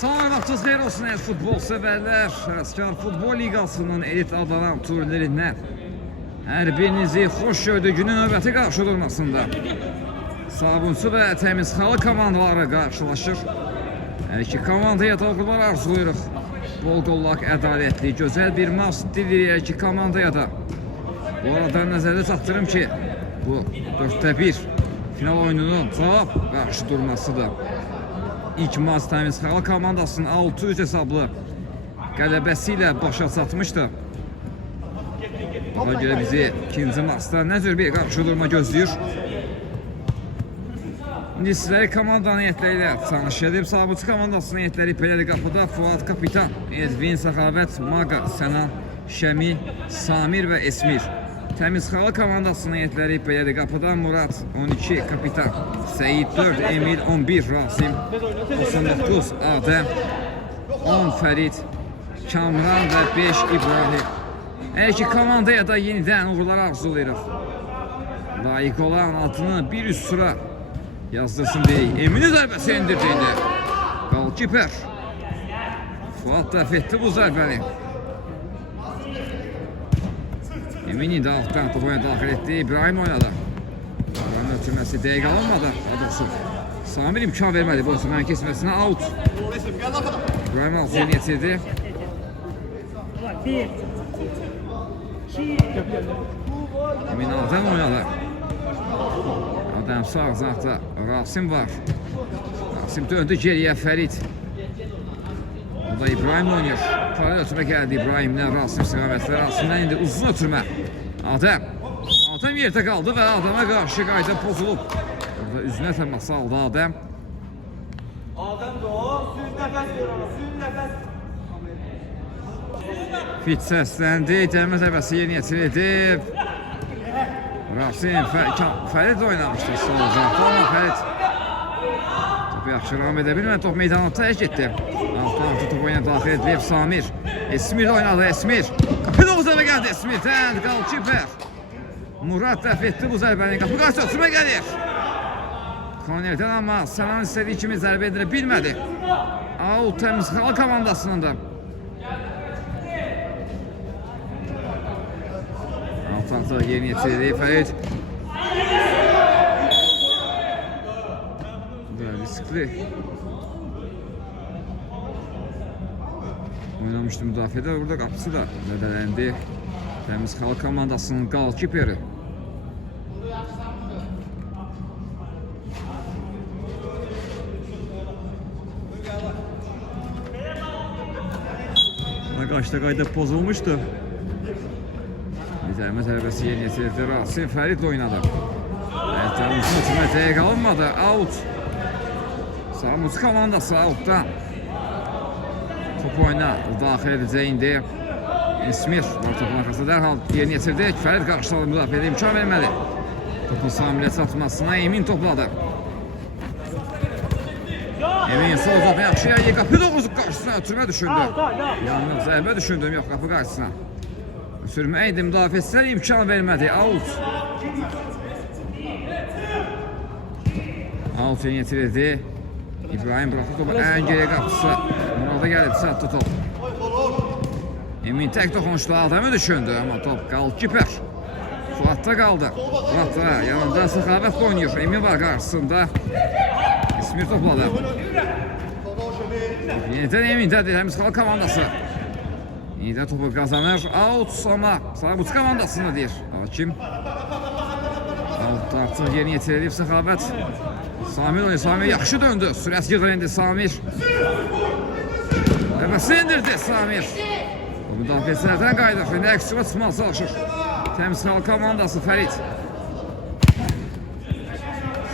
Salam, vaxtınız xeyir olsun əziz futbol sevərlər. Əskar Futbol Liqasının elit adlanan turnirindən hər birinizi xoş gördük günün növbəti qarşıdurmasında. Sabunçu və Təmizxalı komandaları qarşılaşır. Hər iki komandaya da uğurlar arzulayırıq. Bol qollaq, ədalətli, gözəl bir maç dilirik hər iki komandaya da. Bu arada nəzərdə çatdırım ki, bu 4-1 final oyununun cavab qarşıdurmasıdır. İlk maç Təmizxalı komandasının 600 hesablı qələbəsi ilə başa çatmışdı. Ona görə bizi ikinci maçda nə cür bir qarşıdurma gözləyir. İndi sizləri komandanın heyətləri ilə tanış edib. Sabunçu komandasının heyətləri belədir: qapıda Fuad Kapitan, Edvin, Səxavət, Maqa, Sənan, Şəmil, Samir və Esmir. Təmizxalı komandasının heyətləri belədir: qapıda Murad, 12 Kapitan, Seyid, 4 Emil, 11 Rasim, 99 Adəm, 10 Fərid, Kamran və 5 İbrahim. Hər iki komandaya da yenidən uğurlar arzulayırıq. Layiq olan altını bir üst sıra yazdırsın deyik. Emin'in zərbəsi indirdi. Qalkiper Fuad dəf etdi bu zərbəni. Emin indi altdan topa daxil etdi. İbrahim oynadı. İbrahim ötürməsi dəqiq alınmadı. Samir imkan vermədi bu ötürmənin kesməsinə. Out. İbrahim altını getirdi. Emin Adəm oynadı. Adəm sağ zahda Rasim var. Rasim döndü geriyə, Fərid. Burada İbrahim oynayır. Fərid ötürmə gəldi İbrahimlə, Rasim istiqamətlə. Rasimdən indi uzun ötürmə. Adəm. Adəm yerdə qaldı və Adəmə qarşı qayda pozulub. Burada üzünə təması aldı Adəm. Adəm da o, suyun nəfəs verir, suyun nəfəs. Fit səsləndi, cəmə zəbəsi yerinə yetirildi. Rasim, Fərid oynamışdı sol uzaqda, amma Fərid topu yaxşı ram edə bilmədi, top meydanı tərk etdi. Altı top oyuna daxil edilib Samir. Esmir oynadı, Esmir. Qapı doğuzada gəldi Esmirdən, qalkiper. Murad dəf etdi bu zərbəni, qapı qarşı ötürmə gəlir. Konerdən amma Sənan istədiyi kimi zərbə edilə bilmədi. Out Təmizxalı komandasının da. Altı yerinə yetirildi Fərid. Böyle riskli. Oynamıştı müdafiədə, burada qapısı da nədələndi. Təmizxalı komandasının qalkiperi. Qaçda qayda pozulmuşdu. Zərmə zərbəsi yerinə yetirildi. Rasim Fərid oynadı. Uzun ötürmə dəqiq alınmadı. Out. Sabunçu komandası outdan. Top oyuna daxil edəcək indi. Esmir var topun arxasında dərhal yerinə yetirdi. Fərid qarşıladı, müdafiədə imkan vermədi. Topun Samirə çatmasına Emin topladı. Emin sol uzaqdan yaxşı yayı, qapı doğrusu qarşısına ötürmə düşündü. Yanlıq zərbə düşündüm, yox qapı qarşısına. Sürmə idi, müdafiəçilər imkan vermədi. Out. Out yeni yetirildi. İbrahim bıraxdı topu ən geriyə qapısı. Murada gəlib, satdı top. Emin tək toxunuşdu, Adəmi düşündü, amma top qalkiper. Fuadda qaldı. Fuadda yanında Səxavət oynayır. Emin var qarşısında. İsmir topladı. Yenidən Emindədir, Təmizxalı komandası. Yenidən topu qazanır. Out ama Sabunçu komandasında deyir hakim. Out artıq yerinə yetirilib Səxavət. Samir oynuyor. Samir yaxşı döndü. Sürət yığıldı Samir. Qəbəsi indirdi Samir. O müdafiəçilərdən qayıdır. İndi əksura çıxmağa çalışır Təmizxalı komandası Fərid.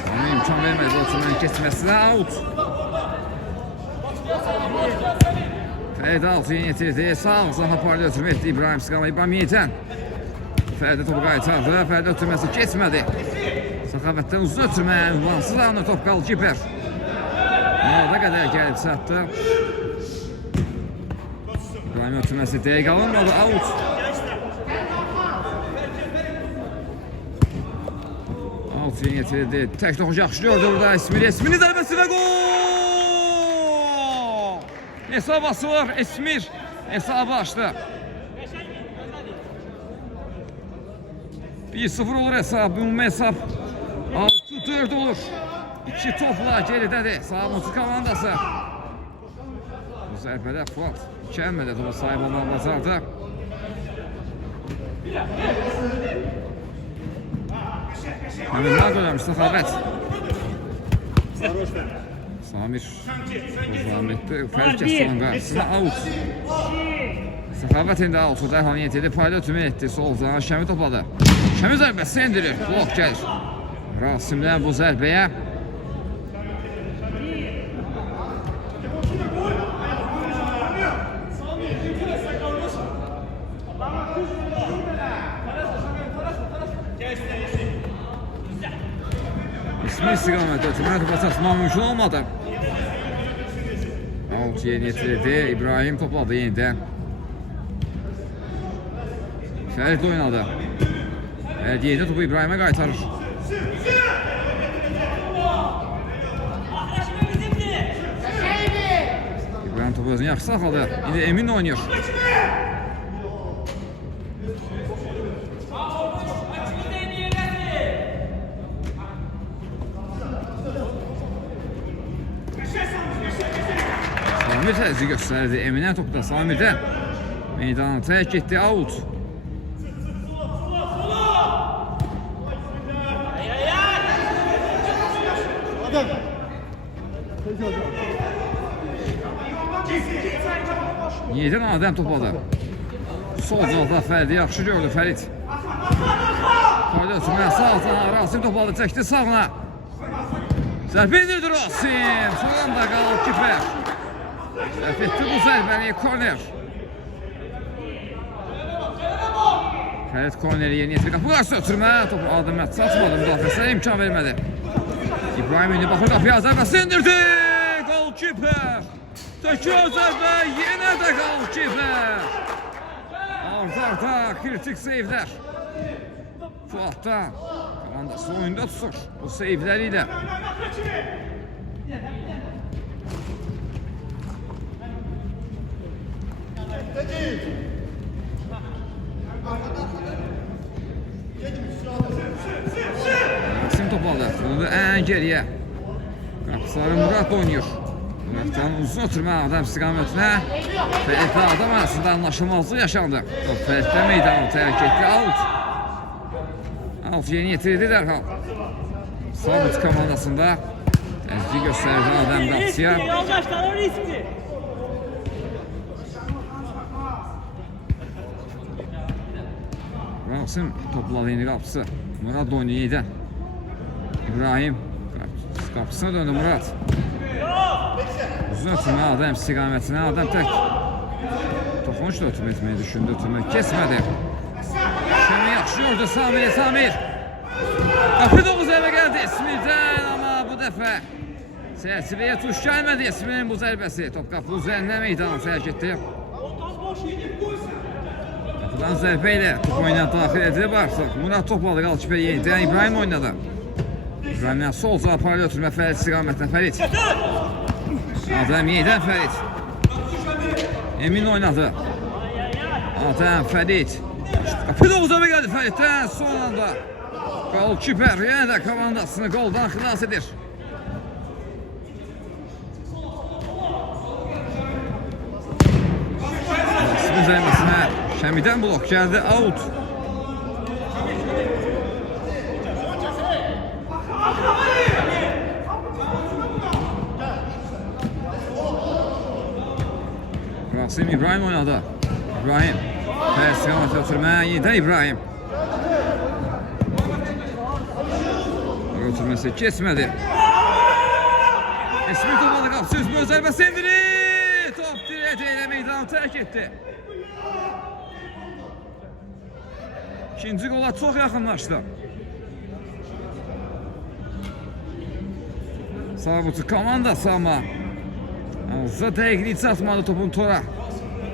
Samir imkan vermədi bu ötürmənin keçməsinə. Out. Fərid altı yeni yetirdi. Sağ zaha parlı ötürmə etdi İbrahim Sıqala. İbrahim yenidən Fəridə topu qaytardı. Fəridə ötürməsi keçmədi. Səxavətdən uzun ötürmə, ünvansız anı top qalkiper. Orada qədər gəlib çatdı. İbrahim ötürməsi dəqiq alınmadı. Out. Out yeni yetirildi. Tək toxucu yaxşı gördü burada. Esmir, Esmir'in zərbəsi və gol! Hesab açılır. Esmir hesabı açtı. 1-0 olur hesab. Ümumi hesab 6-4 olur. 2 topla geridədir Sabunçu komandası. Bu zərbədə Fuat 2 əmmədə topa sahib olmağı bacardı. Həmin nə görəmiş Səxavət. Samir Zahmetli Fərid Kəstan qarşısına out. Səxavət indi out. Dərhal niyyət edib payda tümü etdi. Sol zanan Şəmi topladı. Şəmi zərbəsi endirir. Blok gəlir. Rasimdən bu zərbəyə. İsmi istiqamətdə ötürmə topa çatmaq mümkün olmadı. Out yeni yetirildi. İbrahim topladı yenidən. Fərid oynadı. Fərid yedi topu İbrahim'e qaytarır. İbrahim topu özünü yaxşı saxladı. İndi Emin oynayır. Samir təzyiq göstərdi. Eminə topu da Samir'dən. Meydanı tərk etdi. Out. Yenidən Adəm topladı. Sol cavabda Fəridi yaxşı gördü Fərid. Fəridi ötürməyə sağ altına Rasim topladı, çəkdi sağına. Zərb indirdi Rasim. Son anda qalıb kiper. Zərb etdi bu zərbəni korner. Fərid korneri yeni yetirdi. Qapı qarşı ötürmə. Topu Adəmət çatmadı, müdafiəsinə imkan vermədi. İbrahim indi baxır qapıya zərbəsi indirdi. Gol kiper. Təkrar zərbə, yenə də qalıb kiper. Arda kritik seyvlər. Fuat'tan komandası oyunda tutur bu seyvləriyle. Rasim topladı. Bunu en geriye. Qapısarı Murat oynuyor. Murat'tan uzun oturma adam istiqamətinə. Ferit'le adam arasında anlaşılmazlık yaşandı. Ferit'le meydanı tərk etdi. Out. Out yeni yetirildi dərhal. Sabit komandasında təzyiq göstərdi Adəm Qapısıya. Rasim topladı yeni Qapısı. Murat oynuyor yeniden. İbrahim Qapısına döndü Murat. Uzun ötürmə Adəm istiqamətinə. Adəm tək toxunuş da ötürmə etməyi düşündü. Ötürmə kesmədi. Şəmi yaxşı gördü Samir. Qapı 9 ələ gəldi İsmirdən, amma bu dəfə çərçivəyə tuş gəlmədi İsmirin bu zərbəsi. Top qapı üzərində meydanı tərk etdi. Qapıdan zərbə ilə top oyuna daxil edilib artıq. Murat topladı qalçıpə yenidən İbrahim oynadı. İbrahimdən sol cavab paralel ötürmə Fərid istiqamətinə Fərid. Adəm yenidən Fərid. Emin oynadı. Adəm Fərid. Qapı 9 ələ gəldi Fəriddən son anda. Gol kiper yenə də komandasını goldan xilas edir. Rasim'in zərbəsinə Şəmidən blok gəldi, out. Rasim İbrahim oynadı. İbrahim. Fərsiqamatı ötürmə, yenidən İbrahim. Ötürməsi kesmədi. Esmir topladı qapısı üzmə zərbəsi indirir. Top dirək elə meydanı tərk etdi. İkinci qola çox yaxınlaşdı. Sabunçu komandası amma azca dəqiqlik çatmadı topun tora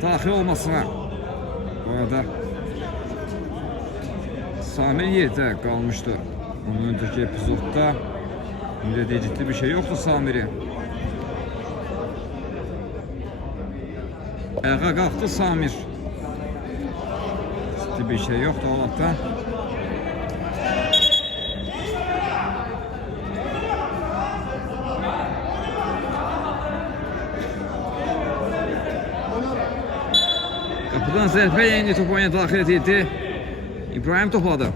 daxil olmasına. Bu arada Samir yerdə qalmışdı. Onun önceki epizodda ciddi bir şey yoktu Samir'in. Ayağa qalxdı Samir. Ciddi bir şey yoxdur Olatda. Kapıdan zərbə indi top oyuna daxil edildi. İbrahim topladı.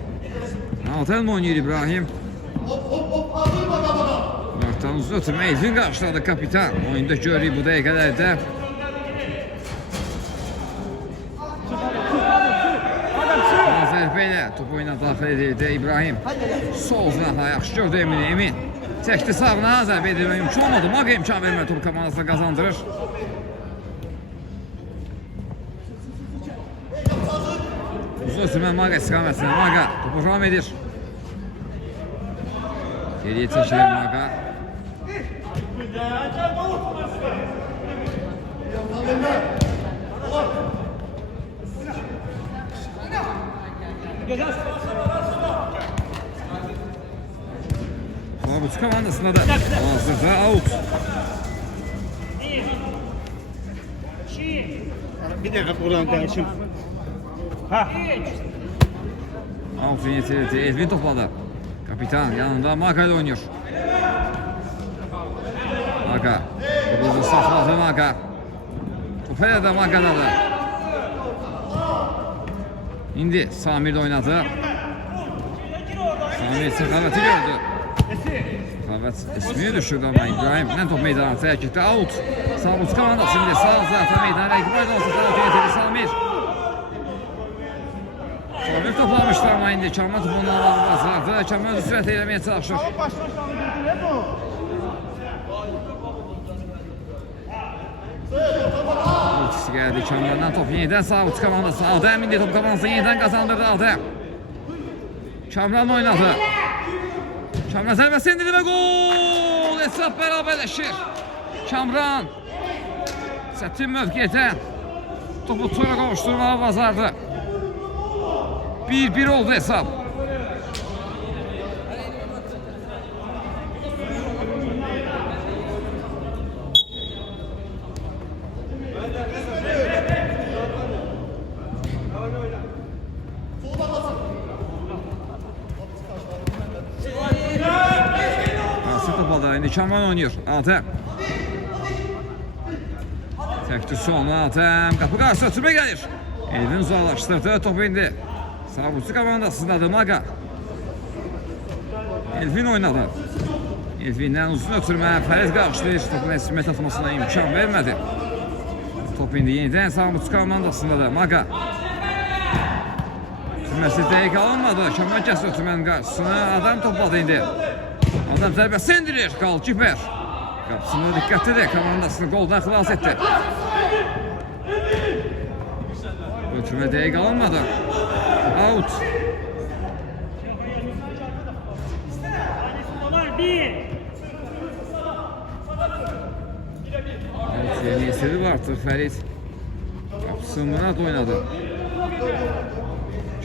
Altan mı oynuyor İbrahim? Marktan uzun ötürmə Elvin qarşıladı kapitan. Oyunda görüyor bu dəqiqələrdə. Zərbə ilə top oyuna daxil edildi İbrahim. Sol zınaqla yaxşı gördü Emin. Çəkdi sağına zərbə edilmə mümkün olmadı. Maqa imkan vermə top komandasına qazandırır. Uzun ötürmə Maqa istiqamətində. Maqa topu ram edir. Geriye çekilir Maqa. Kalabuç komandasında da hazırda out. Bir dakika buradan değişim. Out yetirildi. Elvin topladı. Kapitan yanında Maqa ile oynuyor. Maqa. Topu sakladı Maqa. Topu da Maqa'dadır. İndi Samir de oynadı. Samir Səxavəti gördü. Səxavət ismini düşürdü ama İbrahim'den top meydana tərk etdi. Out. Sabuç komandası şimdi sağ zaten meydana İbrahim olsa out yetirdi Samir. Samir toplamışlar ama indi. Kamran topunun alanı bazardı. Kamran sürət eləməyə çalışır. Ultisi geldi Kamran'dan top yeniden Sabuç komandası. Adem indi top komandası yeniden kazandırdı Adem. Kamran oynadı. Kamran zərbəsi indirdi və gol! Hesab bərabərləşir. Kamran çətin mövqedən topu tura qovuşturmağa bazardı. 1-1 oldu hesab. Kamran oynuyor. Adem. Çəkdi sonu Adem. Qapı qarşı ötürmə gəlir. Elvin uzaqlaşdırdı. Topu indi. Sabuçu komandasındadır Maqa. Elvin oynadı. Elvindən uzun ötürmə. Fərid qarşılayır. Topun əsmət atmasına imkan vermədi. Top indi yenidən Sabuçu komandasındadır Maqa. Ötürməsi dəqiq alınmadı. Kamran kəsi ötürmənin qarşısını. Adam topladı indi. Adam zərbəsi indirir. Qalkiper. Qapısına diqqətlidir. Komandasını qoldan xilas etdi. Ötürmə dəqiq alınmadı. Out. Evet, yeni eseri var artıq Fərid. Qapısını Murat oynadı.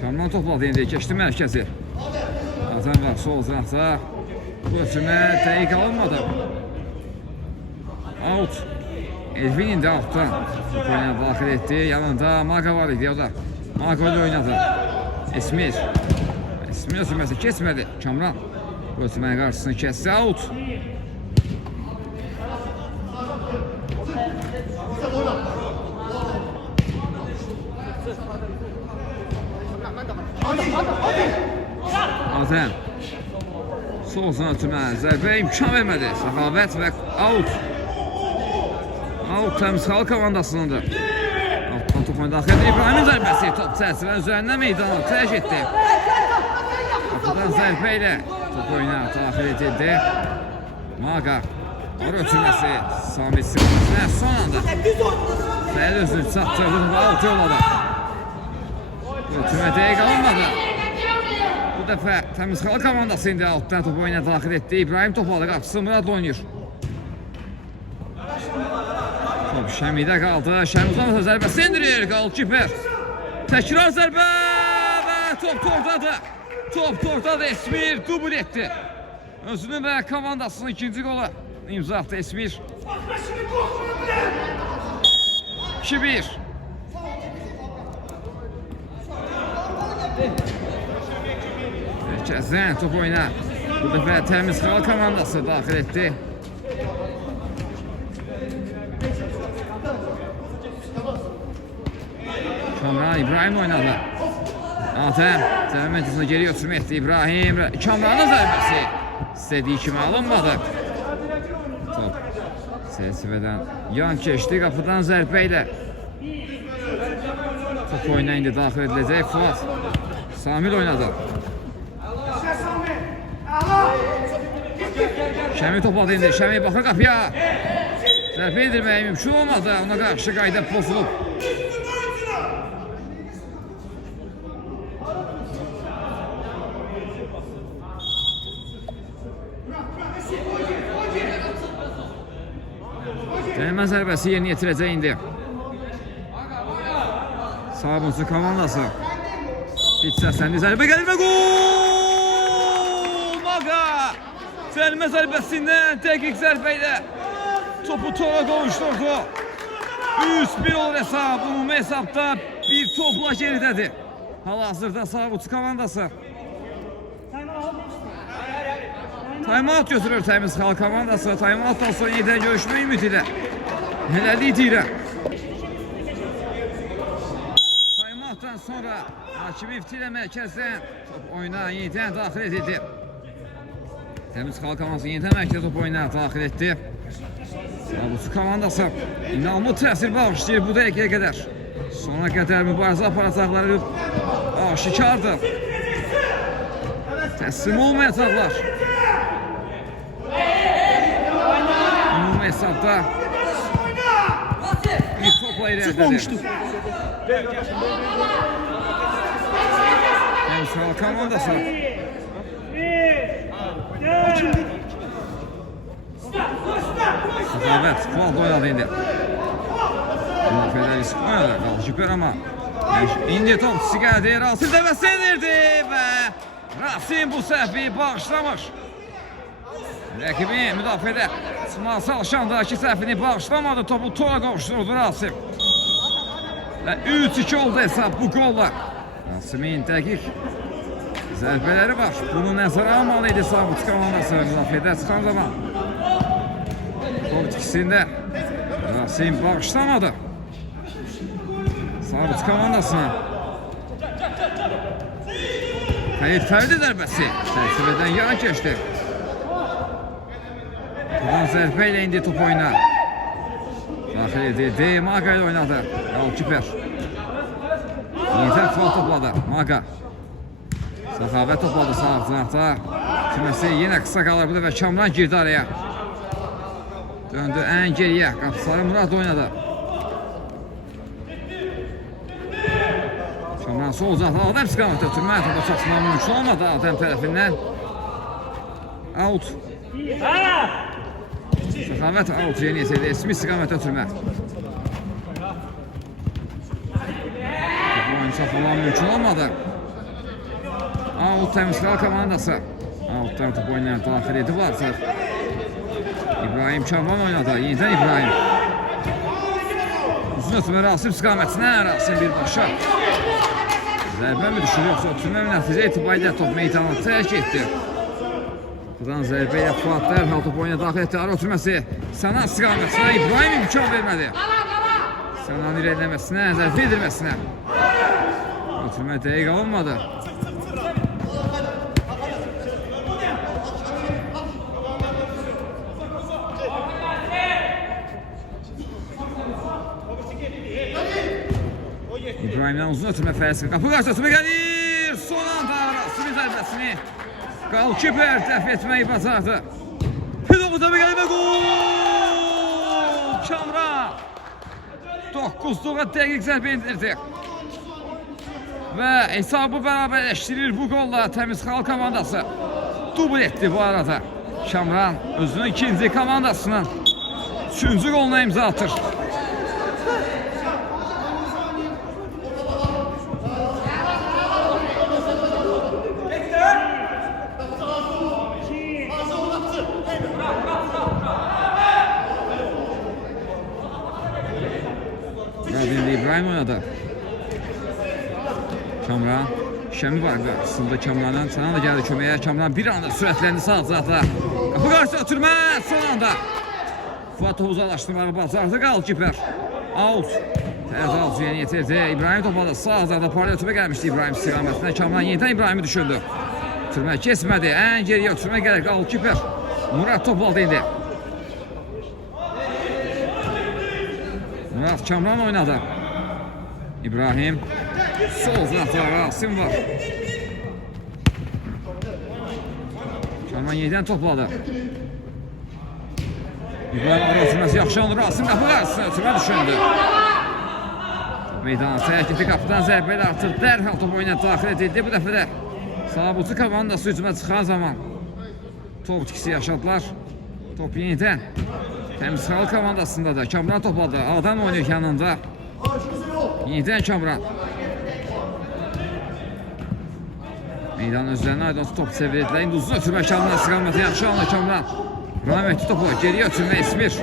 Kamran topladı indi. Keçdi mərkəzi. Adam var sol zınaqda. Bu ötürmə dəqiq alınmadı. Out. Elvin indi altdan. Oyuna daxil etdi. Yanında Maqa var idi. O da Maqa ile oynadı. Esmir. Esmir ötürməsi keçmədi. Kamran. Bu ötürmənin qarşısını kəsdi. Out. Adem. Sol zona ötürmə. Zərbə imkan vermədi. Səxavət və out. Out təmiz xalq komandasınındır. Altdan topunu daxil edir. İbrahimin zərbəsi top çərçivənin üzərindən meydana tərk etdi. Qapıdan zərbə ilə top oyuna daxil edildi. Maqa. Orada ötürməsi Samir istiqamətində son anda. Fərid özünü çatdırdı və out yolladı. Ötürmə dəqiq alınmadı. Bu dəfə təmiz xalq komandası indi altdan top oyuna daxil etdi. İbrahim topladı. Qapısı Muradla oynayır. Top Şəmidə qaldı. Şəmi uzanırsa zərbəsi indirir. Qalkiper. Təkrar zərbə və top tordadır. Top tordadır. Esmir dubl etdi. Özünün və komandasının ikinci qolu imza atdı Esmir. 2-1. Mərkəzdən top oyna. Bu dəfə Təmiz Xalq komandası daxil etdi. Kamran İbrahim oynadı. Adəm zəhmət geri götürmə etdi İbrahim. Kamranın zərbəsi istədiyi kimi alınmadı. Top SSV'dən yan keçdi, qapıdan zərbə ilə. Top oyuna indi daxil ediləcək Fuat. Samir oynadı. Şəmi topladı indi. Şəmi baxır qapıya. Zərfə edilməyə mümkün olmadı. Ona qarşı qayda pozulub. Dənəmə zərbəsi yerinə yetirəcək indi. Sabunçu komandası. Hiç səsləndi. Zərbə gəlir və gol! Maga! Dənəmə zərbəsindən dəqiq zərbə ilə topu tora qovuşdurdu. 3-1 olur hesab. Ümumi hesabda bir topla geridədir. Hal-hazırda Sabunçu komandası. Time-out götürür Təmiz Xalq komandası. Time-outdan sonra yenidən görüşmə ümidi ilə. Hələlik deyirəm. Time-outdan sonra Hakim İfti ilə mərkəzdən top oyuna yenidən daxil edildi. Təmiz Xalq komandası yenidən mərkəzə top oyuna daxil etdi. Sabunçu komandası inanılmaz təsir bağışlayır bu dəqiqəyə qədər. Sona qədər mübarizə aparacaqları aşikardır. Təslim olmayacaqlar. Ümumi hesabda bir topla irəlidir. Təmiz Xalq komandası. Evet, Fuat oynadı indi. Müdafiələr risk oynadı. Qalışıblar amma indi top gəldi. Rasim dəvəsi edirdi və Rasim bu səhvi bağışlamış. Rəqibi müdafiədə çıxmağa çalışandakı səhvini bağışlamadı. Topu tora qovuşdurdu Rasim. Və 3-2 oldu hesab bu golla. Rasimin dəqiq zərbələri var. Bunu nəzərə almalı idi Sabunçu komandası müdafiədə çıxan zaman. Top ikisində Rasim bağışlamadı Sabunçu komandasına. Xəlid Fərdi zərbəsi çərçivədən yana keçdi. Buradan zərbə ilə indi top oyuna daxil edildi. Maga ilə oynadı. Qalkiper. Yenidən Fuat topladı. Maga. Səxavət topladı sağ cinahda. Kiməsi yenə qısa qalır. Bu dəfə Kamran girdi araya. Döndü ən geriyə. Qapısarı Murad oynadı. Kamran sol uzaqda Adəm istiqamət ötürməyə topa çatmağı mümkün olmadı Adəm tərəfindən. Out. Səxavət out yeni yesəydi. Esmi istiqamət ötürmə. Topu oyun saxlamaq mümkün olmadı. Out Təmiz Xalq komandası. Outdan top oynayan daxil edib artıq. İbrahim Kamran oynadı. Yenidən İbrahim. Uzun ötürmə Rasim istiqamətinə. Rasim birbaşa. Zərbə mi düşür yoxsa ötürmə mi nəticə etibarilə top meydanına tərk etdi. Buradan zərbə ilə Fuat dərhal top oyuna daxil etdi. Ara ötürməsi Sənan istiqamətinə İbrahim imkan vermədi. Sənan irəliləməsinə, zərfə edilməsinə. Ötürmə dəqiq alınmadı. İbrahimdən uzun ötürmə fərsi. Qapı qarşı ötürmə gəlir. Son anda Rasimin zərbəsini Qalkiper dəf etməyi bacardı. Pilovu da gəlir və gol! Kamran 9-luğa dəqiq zərbə indirdi. Və hesabı bərabərləşdirir bu golla Təmiz Xalq komandası. Dubl etdi bu arada. Kamran özünün ikinci komandasının 3-cü qoluna imza atır. Radimdə İbrahim oynadı. Kamran. Şəmi var qarşısında Kamranın. Sana da gəldi köməyə. Kamran bir anda sürətləndi sağ zata. Qapı qarşı ötürmə son anda. Fuat topu uzaqlaşdırmağı bacardı qalkiper. Out. Tərəf alçı yeni yetirdi. İbrahim topadı. Sağ zata paralel ötürmə gəlmişdi İbrahim istiqamətində. Kamran yenidən İbrahimi düşürdü. Ötürmə kesmədi. Ən geriyə ötürmə gələk qalkiper. Murat top aldı indi. Murat Kamran oynadı. İbrahim. Sol zata Rasim var. Kamran yenidən topladı. İbrahim arasındası yaxşı olur. Rasim qapı qarşısına ötürmə düşündü. Meydana hərəkəti qapıdan zərbə ilə artıq dərhal top oyuna daxil edildi. Bu dəfə də Sabutu komandası hücuma çıxan zaman top itkisi yaşadılar. Top yenidən Təmiz Xalq komandasında da Kamran topladı. Adam oynayır yanında. Yenidən Kamran. Meydan özlərinə aydın top çevirdilər. İndi uzun ötürmə Kamran istiqaməti yaxşı anlar Kamran. Rahmetli topu geriyə ötürmə İsmir.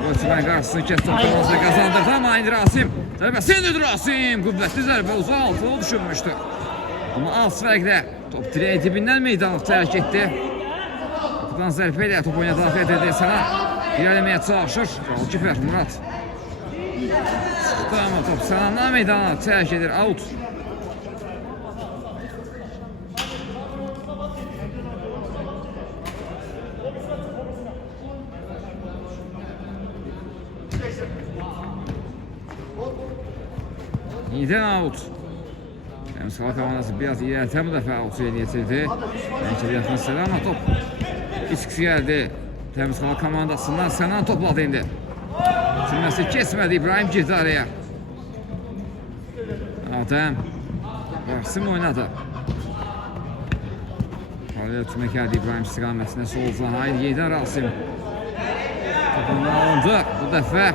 Bu ötürmənin qarşısını kes top komandasına qazandırdı ama indi Rasim. Zərbəsindir Rasim. Qüvvətli zərbə uzaq altına düşürmüşdü. Amma az fərqlə top direği dibindən meydanı tərk etdi. Qapıdan zərbə ilə top oyuna daxil edildi. Sana irəliməyə çalışır. Qalkiper Murat. Çıxdı ama top Sanandan meydana tərk edir. Out. Yenidən out. Təmiz Xalq komandası biraz irəltə bu dəfə out'u yeni yetirdi. Bəlkə də yaxın sıra ama top iskisi gəldi. Təmiz Xalq komandasından Sənan topladı indi. Sürməsi kesmədi. İbrahim girdi araya. Adəm. Rasim oynadı. Paralel ötürmə gəldi İbrahim istiqamətində soldan. Hayır yenidən Rasim. Topunu alındı bu dəfə.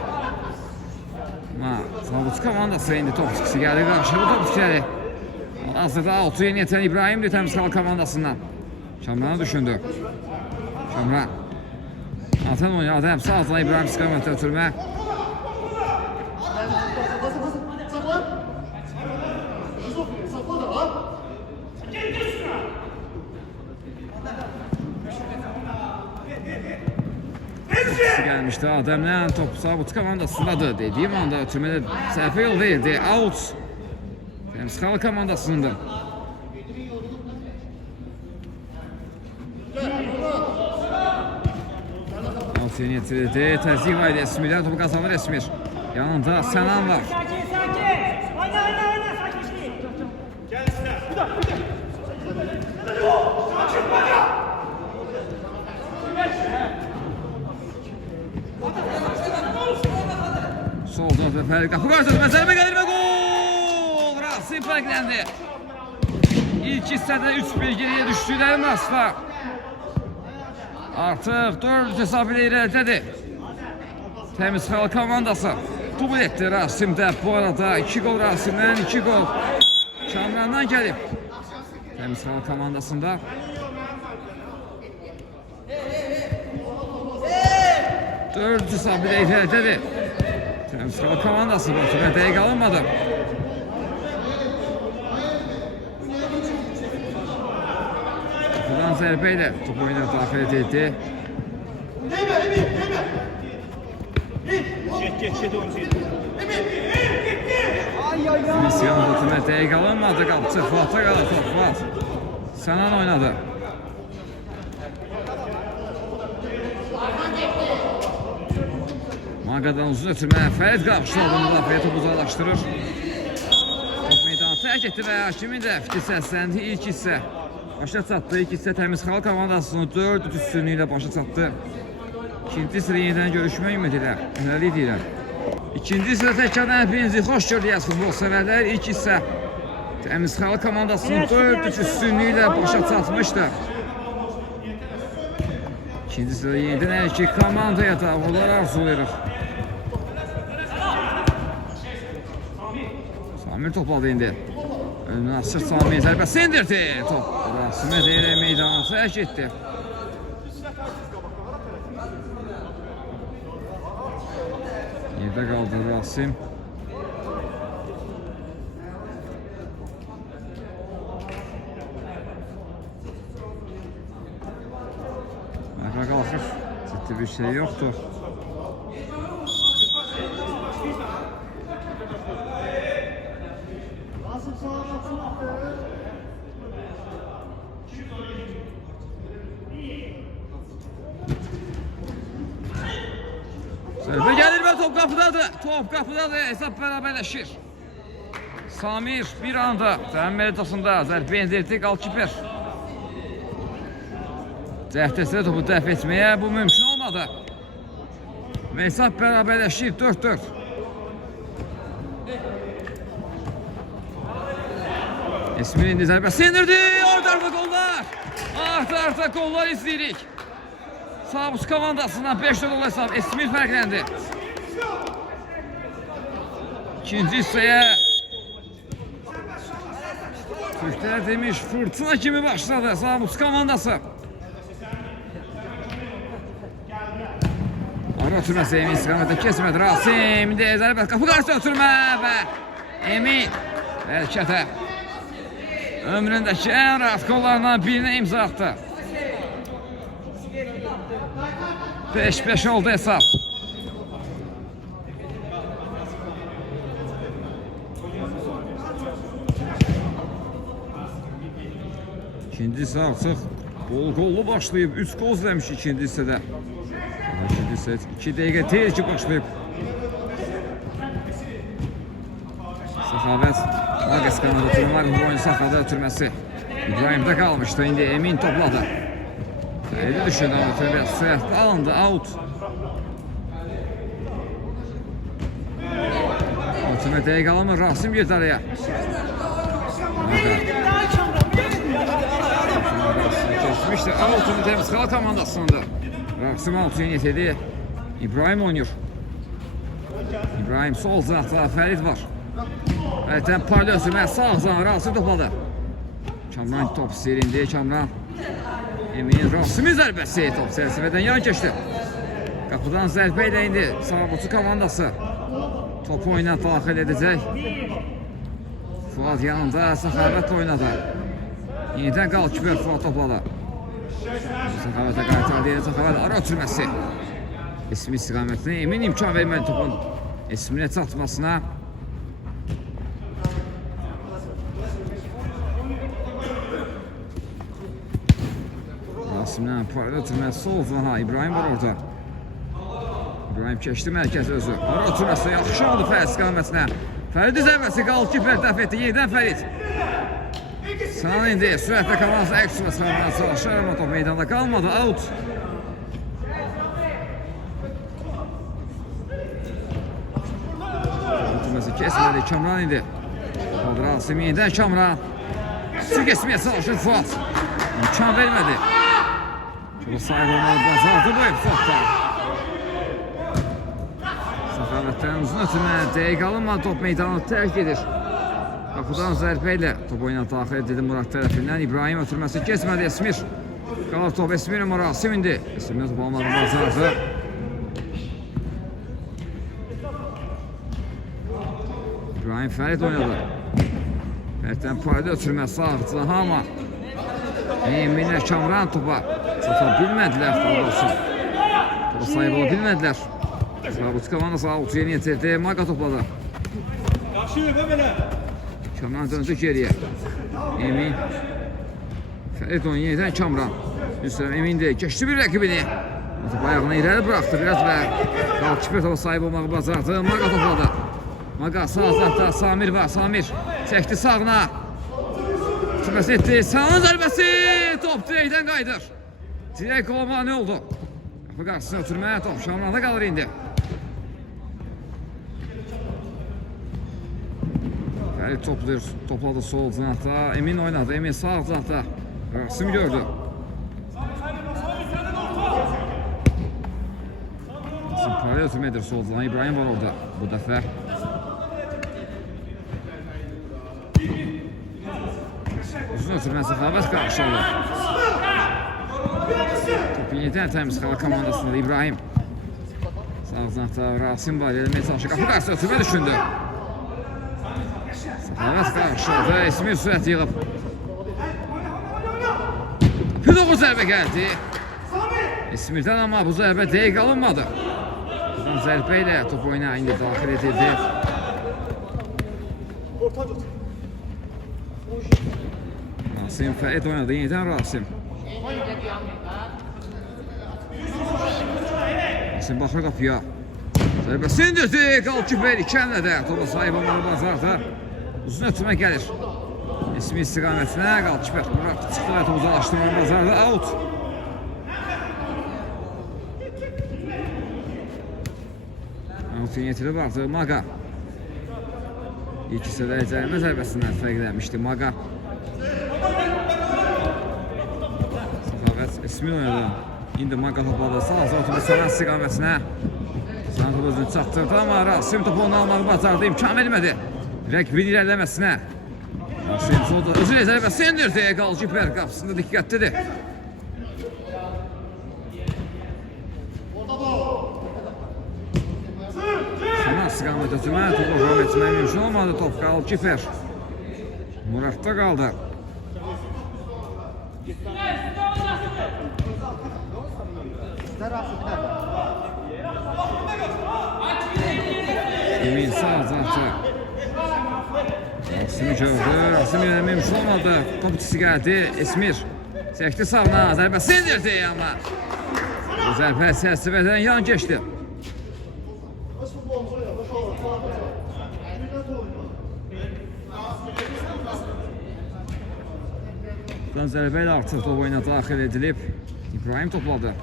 Sabutu komandası indi top itkisi gəldi. Qarşılı top itkisi gəldi. Hazırda out'u yeni yetirən İbrahim'dir Təmiz Xalq komandasından. Kamran'ı düşündü. Kamran. Atan oynuyor. Adəm sağ altına İbrahim istiqamətdə ötürmə. Gelmişti Adem'le top Sabutu komandasındadır. Dediğim anda ötürmede səhvə yol değildi. Out. Təmiz Xalq komandasında. Out yeni yetirildi. Təzyiq var idi Esmir'den topu kazanır Esmir. Yanında Sənan var. Solda ve Fərid qapı qarşısında məsələmə gəlir və gol! Rasim fərqləndi. İlk hissədə 3-1 geriyə düşdükləri Nasfa. Artıq 4 hesab ilə irəlidədir. Təmiz Xalq komandası dubl etdi Rasimdə. Bu arada 2 gol Rasimdən, 2 gol Kamrandan gəlib. Təmiz Xalq komandasında. Dördüncü hesab ilə irəlidədir. Təmiz Xalq komandası bu oturma dəqiq alınmadı. Buradan zərbə ilə top oyuna daxil edildi. Misyan oturma dəqiq alınmadı. Qapçı Fuat'a qalır top Fuat. Sənan oynadı. Maqadan uzun ötürmə Fərid qarşıladı müdafiə topu uzaqlaşdırır. Top meydanı tərk etdi və hakimin də fikir səsləndi. İlk hissə başa çatdı. İlk hissə Təmiz Xalq komandasını 4 üstünlüyü ilə başa çatdı. İkinci hissə yenidən görüşmək ümidilər. Hələlik deyirəm. İkinci hissə təkrardan hepinizi xoş gördük futbol sevərlər. İlk hissə Təmiz Xalq komandasını 4 üstünlüyü ilə başa çatmışdı. İkinci hissə yenidən hər iki komandaya da uğurlar arzulayırıq. Samir topladı indi. Önünü açır Samir zərbəsi indirdi. Top Rasimə deyil meydana tərk etdi. Yerdə qaldı Rasim. Başka bir şey yoktu. Zərbə gəlir və top qapıdadır. Top qapıdadır. Hesab bərabərləşir. Samir bir anda təmin meritasında zərbə endirdi qalkiper. Cəhdəsə topu dəf etməyə bu mümkün olmadı. Və hesab bərabərləşir 4-4. Esmir indi zərbəsi indirdi. Arda qollar. Arda qollar izləyirik. Sabus komandasından 5-4 gol hesab. Esmir fərqləndi. İkinci hissəyə Türklər demiş fırtına kimi başladı Sabus komandası. Ara ötürməsi Emin istiqamətdə kesmədi. Rasim indi zərbət qapı qarşı ötürmə və Emin hərəkətə ömründəki ən rahat qollarından birinə imza atdı. 5-5 oldu hesab. İkinci hissə artıq bol-qollu başlayıb. 3 qol izləmiş ikinci hissədə. İkinci hissə 2 dəqiqə tez ki başlayıb. Səxavət Magas kanada turnuvar oyunu saxladı ötürməsi. İbrahim'də qalmışdı. İndi Emin topladı. Fəridi düşündü ama biraz sürətli alındı. Out. Ötürmə dəqiq alınmır. Rasim girdi araya. Kesmişdi. Out'un təmiz qala komandasındadır. Rasim out'u yetirdi. İbrahim oynuyor. İbrahim sol zahta Fərid var. Ələtən parlı ötürmə sağ zahı Rasim topladı. Kamran top serindi. Kamran Emin Rasim'in zərbəsi top sərəsəfədən yan keçdi. Qapıdan zərbə ilə indi Sabutu komandası topu oyuna daxil edəcək. Fuad yanında Səxavət oynadı. Yenidən qalkiper Fuad topladı. Səxavətə qaytardı yerə Səxavət ara ötürməsi. İsmi istiqamətini Emin imkan verməli topun Esminə çatmasına. Rasimdən parada ötürməsi sol zaha İbrahim var orada. İbrahim keçdi mərkəz özü. Ara ötürməsi yaxşı oldu Fərid istiqamətinə. Fərid zərbəsi qalkiper dəf etdi. Yenidən Fərid. Sana indi sürətlə komandası əksülə çıxarmaya çalışır ama top meydanda qalmadı. Out. Ötürməsi kesmədi. Kamran indi. Rasim yenidən Kamran. Su kesməyə çalışır Fuat. İmkan vermədi. Bu sahib olmalı bazardı bu episodda. Səxavətdən uzun ötürmə dəqiq alınmadı. Top meydanı tərk edir. Qapıdan zərbə ilə top oyuna daxil edildi Murad tərəfindən. İbrahim ötürməsi kesmədi Esmir. Qalır top Esmir ama Rasim indi. Esmir'ə top almadı bazardı. İbrahim Fərid oynadı. Fəriddən payda ötürmə sağ Zaha ama Eminlə Kamran topa çata bilmədilər olsun. Topa sahib ola bilmədilər. Sabut komandası out'u yeni yetirdi. Maga topladı. Kamran döndü geriye. Emin. Fərid oyunu yenidən Kamran. Üstələm Emin'dir. Geçti bir rəqibini. Topu ayağına irəli bıraktı biraz və qalkiper topa sahib olmağı bacardı. Maga topladı. Maga sağ zahda Samir var. Samir çəkdi sağına. Tüməsi etdi. Sağın zərbəsi. Top direkdən qaydır. Direk olma ne oldu? Qapı qarşısına ötürmə. Top Şamranda qalır indi. Fərid toplayır. Topladı sol zahda. Emin oynadı. Emin sağ zahda. Rasim gördü. Rasim paraya ötürmədir sol zahda. İbrahim var orada bu dəfə. Uzun ötürməsi Səxavət qarşıladı. Top yenidən təmiz qala komandasında İbrahim. Sağ zahda Rasim var. Eləməyə çalışır. Qapı qarşısına ötürmə düşündü. Səxavət qarşıladı. Esmir sürət yığıb. Pidoğu zərbə gəldi. İsmir'dən amma bu zərbə dəqiq alınmadı. Buradan zərbə ilə top oyuna indi daxil edildi. Rasim Fərid oynadı, yenidən Rasim. Rasim baxır qapıya. Zərbəsi indirdi, qalkiper ikənlə də topa sahib olmalı bazarda. Uzun ötürmə gəlir. İsmi istiqamətinə qalkiper. Murad çıxdı və topu uzaqlaşdırmalı bazarda, out. Outun yetirib artıq Maqa. İlk hissədə cərimə zərbəsindən fərqlənmişdi Maqa. Səxavət İsmin oynadı. İndi Maqa topladı. Sağ topu Sənan istiqamətinə. Sənan topu özünü çatdırdı amma Rasim topu onu almağı bacardı. İmkan vermədi. Rəqbin ilərləməsinə. Rasim solda özü ilə zərbəsi indirdi. Qalkiper qapısında diqqətlidir. İstiqamət ötürmə, topu qol etməyə mümkün olmadı. Top qalkiper Muradda qaldı. Emin sağ zatı. Rasimi gördü. Rasim ilə mümkün olmadı. Top içisi gəldi. Esmir çəkdi sağına. Zərbəsi indirdi amma. Bu zərbə çərçivədən yan keçdi. Buradan zərbə ilə artıq top oyuna daxil edilib. İbrahim topladı.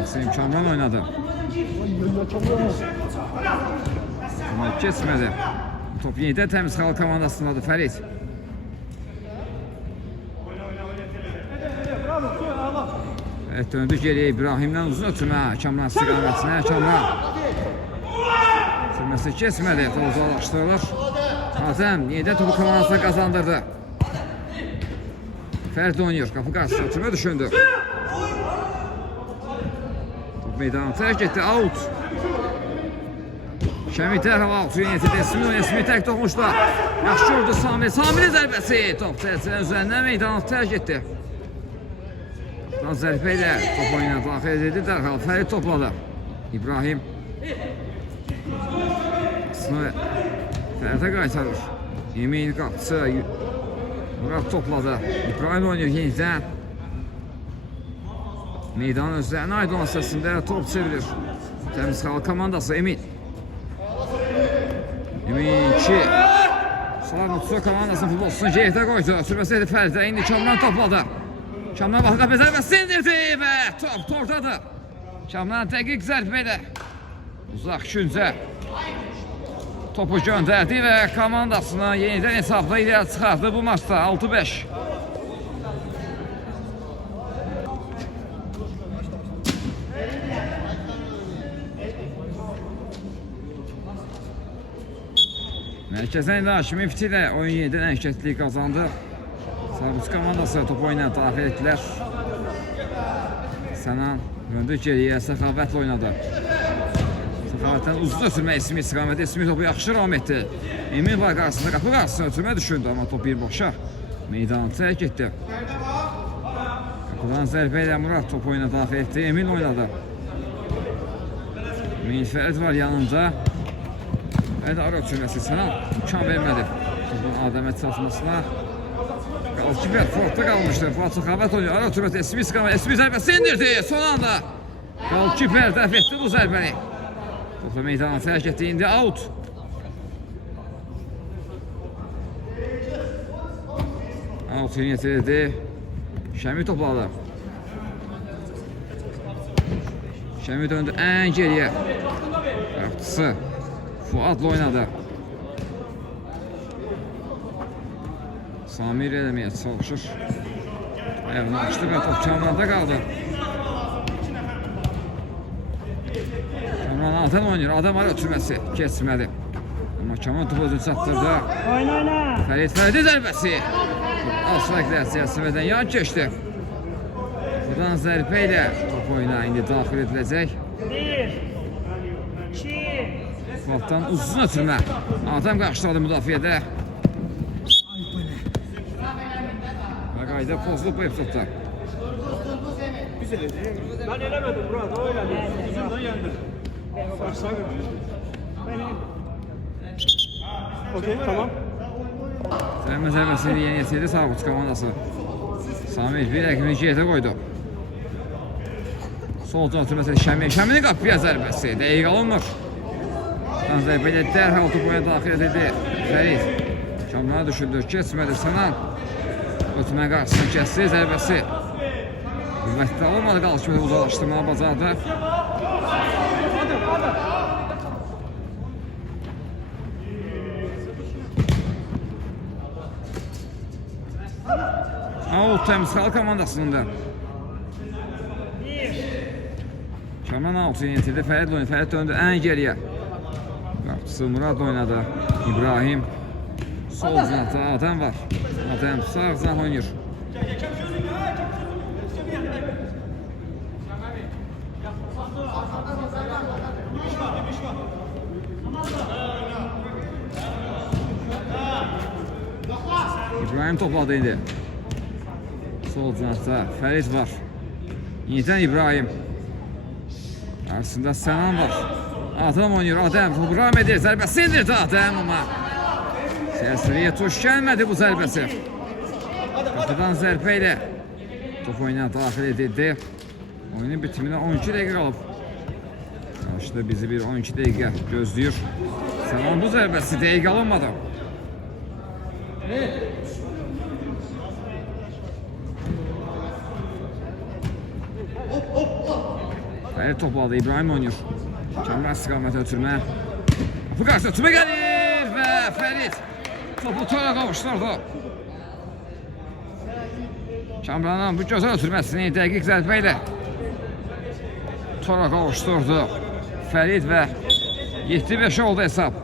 Rasim Kamran oynadı. Amma keçmədi. Top yenidən təmiz xalq komandasındadır Fərid. Evet, döndü geriyə İbrahimdən uzun ötürmə. Kamran istiqamətinə. Kamran. Sürməsi keçmədi. Top uzaqlaşdırılır. Adəm yenidən topu komandasına qazandırdı. Fərid oynayır. Qapı qarşısına ötürmə düşündü. Top meydanı tərk etdi. Out. Şəmi dərhal out. Esmi tək toxmuşda. Yaxşı gördü Samir. Samirin zərbəsi. Top çərçivənin üzərindən meydanı tərk etdi. Zərbə ilə top oyuna daxil edildi. Dərhal Fərid topladı. İbrahim. Fəridə qaytarır. Emin qapısı. Murad topladı. İbrahim oynayır yenidən. Meydanın özlərinə aid olan səsində top çevirir. Təmiz xalq komandası Emin. Emin 2. Sağ komandasının futbolçusunu geridə qoydu. Sürməsi idi Fəridə. İndi Kamran topladı. Kamran baxı qapı zərbəsi indirdi və top tordadır. Kamran dəqiq zərbə ilə uzaq küncə topu göndərdi və komandasını yenidən hesabda irəli çıxardı bu maçda 6-5. Mərkəzdən indi Haşimi Fiti ilə oyun yenidən hərəkətliyi qazandı. Sarıqçı komandası top oyuna daxil etdilər. Sənan döndü geriyə, Səxavətlə oynadı. Səxavətdən uzun ötürmə Esmi istiqaməti. Esmi topu yaxşı ram etdi. Emin var qarşısında, qapı qarşısına ötürmə düşündü, amma top birbaşa meydanı tərk etdi. Qapıdan zərbə ilə Murad top oyuna daxil etdi. Emin oynadı. Emin Fərid var yanında. Fərid ara ötürməsi Sənan imkan vermədi. Topun Adəmə çalışmasına. Qalkiper Fuatda qalmışdı. Fuat Səxavət oynuyor. Ara ötürməsi Esmi istiqaməti. Esmi zərbəsi indirdi. Son anda Qalkiper dəf etdi bu zərbəni. Topla meydanı tərk etdi. İndi out. Out'unu yetirildi. Şəmi topladı. Şəmi döndü ən geriyə. Qapıcısı Fuadla oynadı. Samir eləməyə çalışır. Ayağını açdı və top Kamranda qaldı. Kamran Adəm oynayır. Adəm ara ötürməsi keçmədi. Amma Kamran topu özünü çatdırdı. Fərid zərbəsi. Asfalt çərçivədən yan keçdi. Buradan zərbə ilə top oyuna indi daxil ediləcək. 1, 2. Fuatdan uzun ötürmə. Adəm qarşıladı müdafiədə. Qayda pozluq bu epizodda. Ben elemedim Murat, o eledi. Bizim de yendim. Okey, tamam. Sərmə zərbəsini yeni yetirdi Sabut komandası. Samir bir rəqibini cihətə qoydu. Solcan ötürməsi Şəminin qapıya zərbəsi. Dəqiq alınmır. Zərbə ilə dərhal topuya daxil edildi. Fərid. Kamlara düşürdü. Keçmədi Sənan. Ötmə qarşısını kəsdi. Zərbəsi. Qüvvətli alınmadı. Qalışmada uzaqlaşdırmağı bacardı. Out təmiz xalq komandasının da. Kamran out yenitildi. Fərid oynadı. Fərid döndü ən geriyə. Qapısı Murad oynadı. İbrahim. Sol cinahda Adəm var. Adəm sağ cinah oynayır. İbrahim topladı indi. Sol cinahda Fərid var. Yenidən İbrahim. Arasında Sənan var. Adəm oynayır. Adəm proqram edir. Zərbəsi indirdi Adəm amma sərsəriyə tuş gəlmədi bu zərbəsi. Qapıdan zərbə ilə top oyuna daxil edildi. Oyunun bitiminə 12 dəqiqə qalıb. Qarşıda bizi bir 12 dəqiqə gözləyir. Sənan bu zərbəsi dəqiq alınmadı. Fərid topladı, İbrahim oynayır. Kamran istiqamətə ötürmə. Bu qarşıda ötürmə gəlir və Fərid topu tora qavuşturdu. Kamranın bu gözəl ötürməsini dəqiq zərbə ilə tora qavuşturdu. Fərid və 7-5 oldu hesab.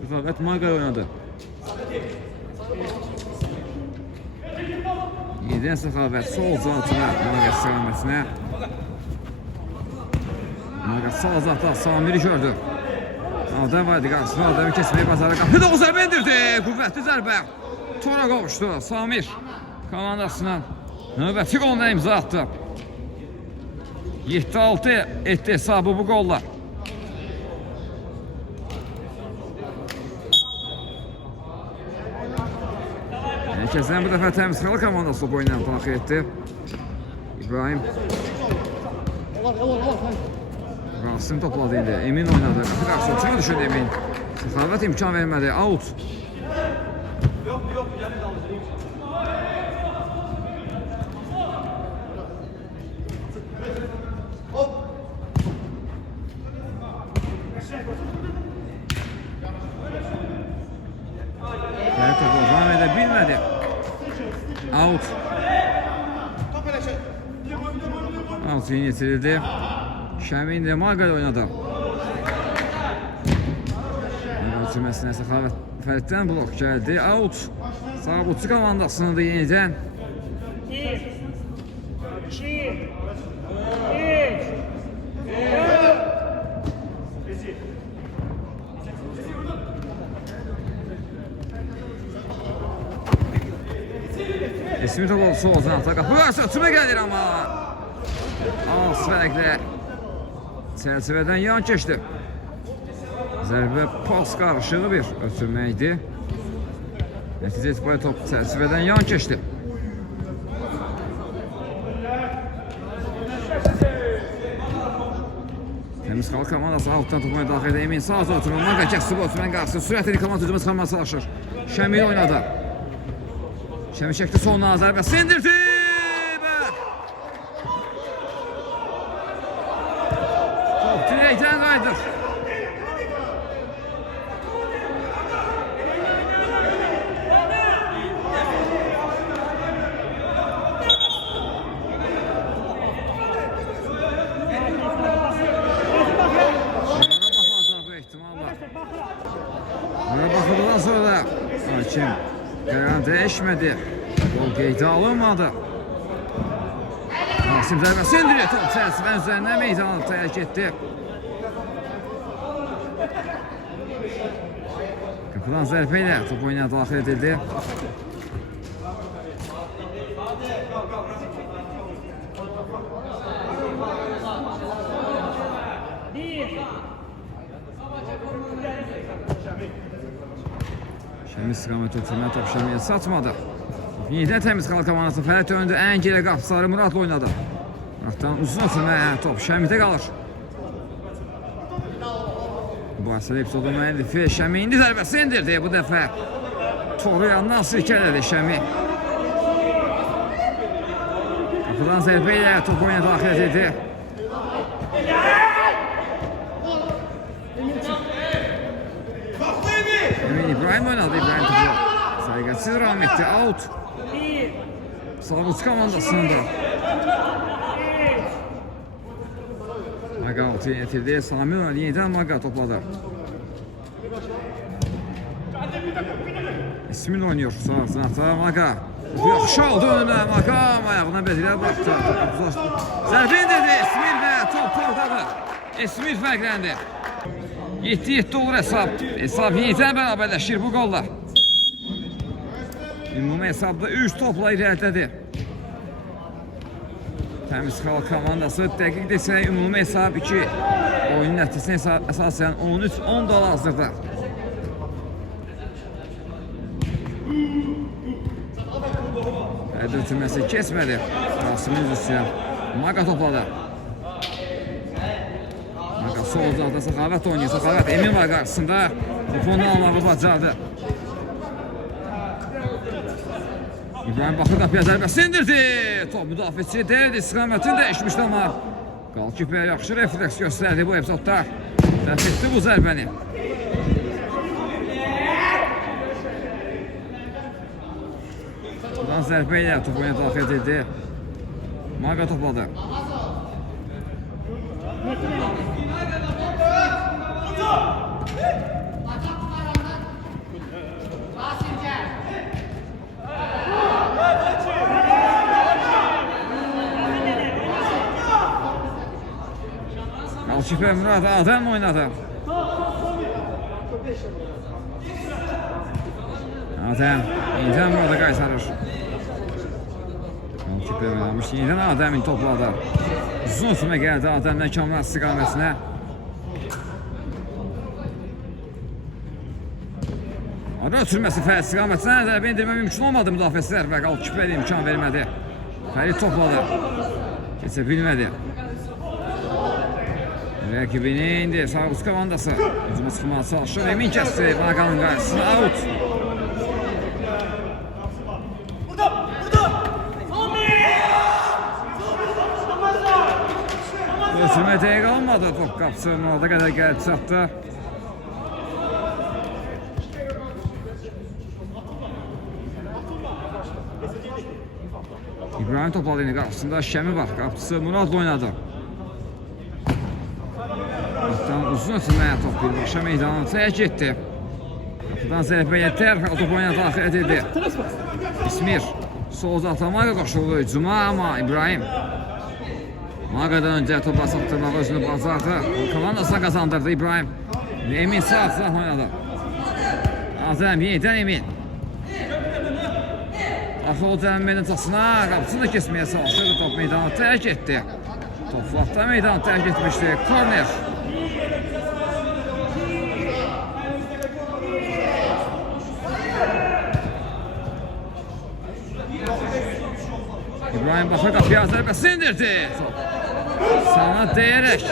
Səxavət Maqar oynadı. Yenidən Səxavət sol zatına Maqar istiqamətinə. Maqar sağ zatda Samiri gördü. Adəm var idi qarşısında. Adəmi keçməyi bacarı qapıda o zərbə indirdi. Qüvvətli zərbə. Tora qovuşdu. Samir komandasından növbəti qoluna imza atdı. 7-6 etdi hesabı bu qolla. Mərkəzdən bu dəfə təmiz xalq komandası oyuna daxil etdi. İbrahim Rasim topladı indi. Emin oynadı. Qapı qarşısına çıxma düşürdü Emin. Səxavət imkan vermədi. Out. Yok, yani dalacağım. Fərid topu uzam edə bilmədi. Out. Out yeni yetirildi. Şəmin də Maqar oynadı. Ötürməsinə Səxavət Fəriddən blok gəldi. Out. Sabutçu komandasını da yenidən. 1, 2, 3, Esmi topu sol cinahda qapı qarşısına ötürmə gəlir amma az fərqlə çərçivədən yan keçdi. Zərbə pas qarışığı bir ötürmə idi. Nəticə etibarilə top çərçivədən yan keçdi. Təmiz xalq komandası altdan topuna daxil edə Emin sağ ötürmə Maqar kəsdi bu ötürmənin qarşısında sürətli komanda hücuma çıxarmağa çalışır. Şəmil oynadı. Şəmil çəkdi sonuna zərbəsi indirdi və top dirəkdən qayıdır. Baxıldıqdan sonra da hakim qərar dəyişmədi. Gol qeydə alınmadı. Qasim zərbəsi endirir. Top çərçivənin üzərindən meydana tərk etdi. Qapıdan zərbə ilə top oyuna daxil edildi. Şəmi istiqamət ötürmə top Şəmiyə çatmadı. Yenidən təmiz xalq komandası Fərid öndü. Ən geri qapıçıları Muradla oynadı. Muraddan uzun ötürmə top Şəmidə qalır. Bu əsələ epizodun müəllifi Şəmi indi zərbəsi indirdi. Bu dəfə toru yandan sirkələdi Şəmi. Qapıdan zərbə ilə top oyuna daxil edildi. Emin İbrahim oynadı. İbrahim topu səliqəsiz ram etdi. Out. Sağlıç komandasının da. Maqa altı yetirdi. Sami oynadı. Yenidən Maqa topladı. İsmin oynuyor. Sağ zanata Maqa. Yaxşı oldu önünə. Maqa ayağına bezirə baxdı. Zərbə indirdi. İsmir və top tordadır. İsmir fərqləndi. 7-7 olur hesab. Hesab yenidən bərabərləşir bu qolla. Ümumi hesabda 3 topla irəlidədir. Təmiz xalq komandası dəqiq desək ümumi hesab 2. Oyunun nəticəsinə əsasən 13-10 da hazırda. Hədə ötürməsi keçmədi. Qasimin üzüsü. Maqa topladı. Maqa sol uzaqda Səxavət oynayır. Səxavət Emin var qarşısında. Topunu almağı bacardı. İbrahim baxır qapıya zərbəsi indirdi. Top müdafiəçi deyildi. İstiqamətini dəyişmişdi amma qalkiper yaxşı refleks göstərdi bu epizodda. Dəf etdi bu zərbəni. Buradan zərbə ilə top oyuna daxil edildi. Maqa topladı. Qalkiper Murad Adəm oynadı. Adəm yenidən Murada qaytarır. Qalkiper oynamış. Yenidən Adəmin topladı. Uzun ötürmə gəldi Adəmdən Kamran istiqamətinə. Ara ötürməsi Fərid istiqamətinə zərbə indirmə mümkün olmadı müdafiəçilər və Qalkiper imkan vermədi. Fərid topladı. Keçə bilmədi. Rəqibini indi Sağlıç komandası hücuma çıxmağa çalışır. Emin kəsdi Maqanın qarşısına. Out. Ötürmə dəqiq almadı top qapısı. Orada qədər gəlib çatdı. İbrahim topladı indi qarşısında. Şəmi var. Qapısı Muradla oynadı. Uzun ötürməyə top birbaşa meydanın tərk etdi. Qapıdan zərbəyə dərhal top oyuna daxil edildi. İsmir sol uzaqda Maqa qoşuldu hücuma amma İbrahim Maqadan öncə topa satdırmağa özünü bacardı. Komandasına qazandırdı İbrahim. Emin sağ oynadı. Azəm yenidən Emin. Axı o cəmmənin çasına qapısını da kesməyə çalışırdı. Top meydanı tərk etdi. Top vaxtda meydanı tərk etmişdi. Korner. İbrahim baxır qapıya zərbəsi indirdi. Sana deyərək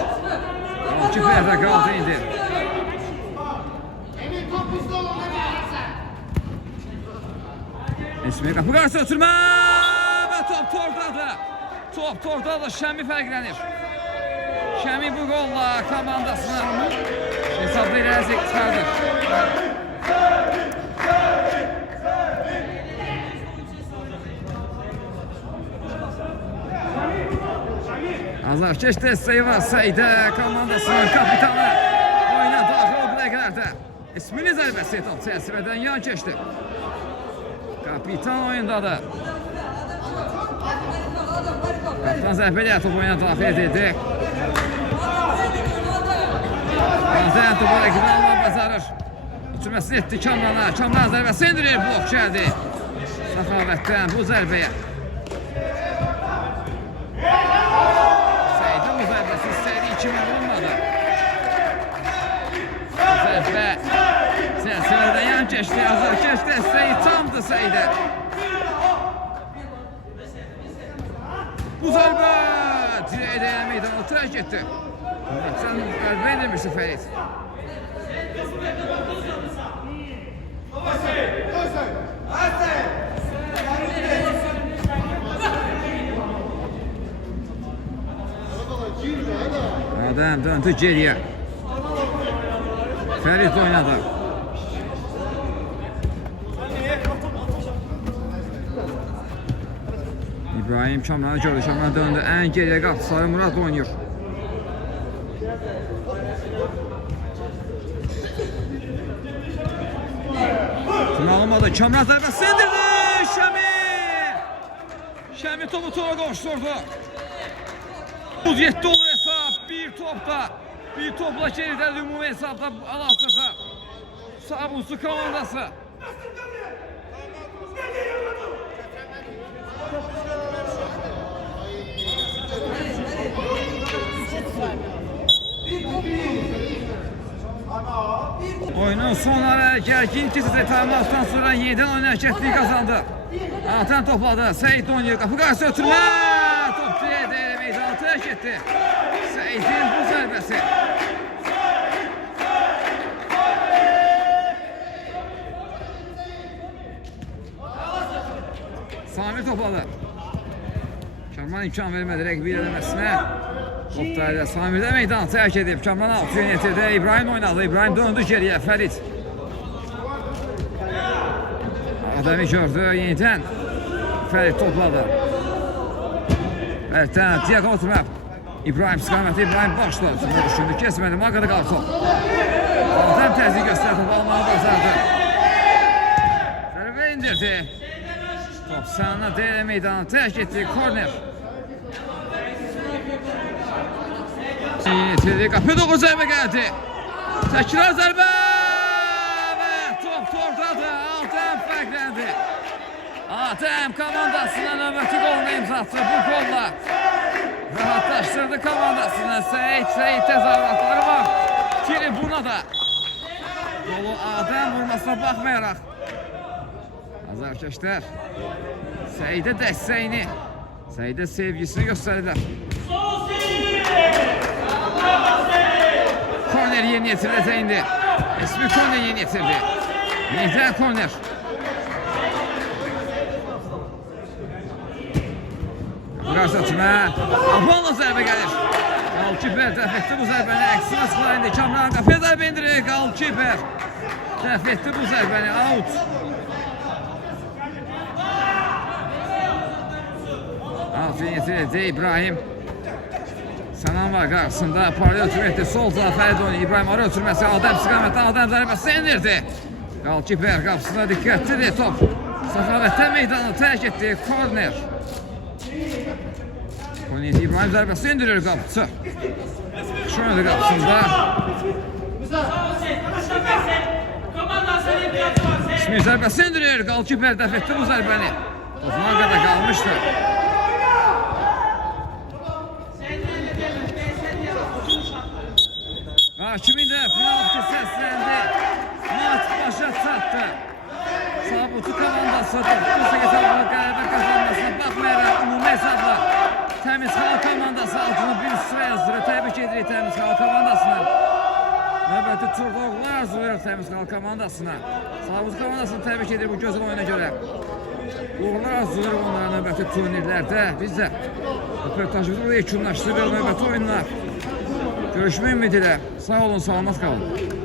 Qalkiperdə qaldı indi. İsmi qapı qarşı ötürmə və top tordadır. Top tordadır. Şəmi fərqlənir. Şəmi bu qolla komandasını hesabda irəli çıxardır. Azarkeş dəstəyi var Səidə komandasının kapitanı oyuna daxil oldu dəqiqələrdə. İsmini zərbəsi top çərçivədən yan keçdi. Kapitan oyundadır. Qaptan zərbəli top oyuna daxil edildi. Azən topu Eqrallar bacarır. Uçurmasını etdi Kamrana. Kamran zərbəsi indirir. Blok gəldi. Səxavətdən bu zərbəyə. Seyidin bu zərbəsi istəydi 2000 vurulmadı. Zərbə sərsilərdən yan keçdi. Azarkeş dəstəyi tamdı Seyidə. Bu zərbə dirəyə meydana tərk etdi. Sən zərbə indirmişsin Fərid. Adəm döndü geriyə. Fərid oynadı. İbrahim Kamranı gördü. Kamran döndü. Ən geriyə qalxdı. Sarı Murad oynayır. Almadı. Kamran zərbəsi indirdi. Şəmi! Şəmi topu topa qovuşdurdu. 37 olur hesab. Bir topda. Bir topla geridən ümumi hesabda Al-Asırda. Sabunsu komandası. Oyunun sonları gərgin ikisi timeoutdan sonra yenidən oyun hərəkətliyi qazandı. Atan topladı. Seyid oynayır. Qapı qarşı ötürmə. Top dirəyə meydanı tərk etdi. Seyidin bu zərbəsi. Samir topladı. Kamran imkan vermədi rəqbi eləməsinə. Topdayla Samirdə meydan tərk edib. Kamran altı yetirdi. İbrahim oynadı. İbrahim döndü geriyə. Fərid. Adəmi gördü. Yenidən Fərid topladı. Fəriddən Diago oturmaq. İbrahim istiqaməti. İbrahim başladı. Sonra düşündü. Kesmədi. Maqada qaldı top. Adəm təzyiq göstərdi. Top almağı bacardı. Zərbə indirdi. Top sağına deyil meydanı tərk etdi. Korner. Yetirdi. Qapı doğru zərbə gəldi. Təkrar zərbə və top tordadır. Adəm fərqləndi. Adəm komandasına növbəti qolunu imza atdı. Bu qolla rahatlaşdırdı komandasını. Seyid təzahüratları var. Tribuna da qolu Adəm vurmasına baxmayaraq azarkeşlər Seyidə dəstəyini, Seyidə sevgisini göstərirlər. Korner yeni yetiriləcək indi. Esmi korner yeni yetirdi. Yenidən korner. Qarşı atma. Apollo zərbə gəlir. Qalkiper dəf etdi bu zərbəni. Əksini sıxıla indi. Kamran qapıya zərbə indirir. Qalkiper dəf etdi bu zərbəni. Out. Altı yetirildi İbrahim. Sanan var qarşısında. Paralel ötürmə etdi. Sol zafəri dönü. İbrahim arı ötürməsi. Adəm istiqamətdən Adəm zərbəsi indirdi. Qalkiper qapısına diqqətlidir. Top Səxavətdən meydanı tərk etdi. Korner. İbrahim zərbəsi indirir qapısı. Şöyle qapısında. İsmir zərbəsi indirir. Qalkiper dəf etdi bu zərbəni. Topuna qədər qalmışdı. Hakimin də penaltı səsləndi. Maç başa çatdı. Sabutu komandası bu hesabını qələbə qazanmasına baxmayaraq ümumi hesabla Təmiz Xalq komandası altını bir sıra yazdırır. Təbrik edirik Təmiz Xalq komandasına. Növbəti turda uğurlar arzulayırıq Təmiz Xalq komandasına. Sabutu komandasını təbrik edirik bu gözəl oyuna görə. Uğurlar arzulayırıq onlara növbəti turnirlərdə. Biz də röportajımızı burada yekunlaşdırırıq növbəti oyunlar. Görüşmək ümidi ilə. Sağ olun, salamat qalın.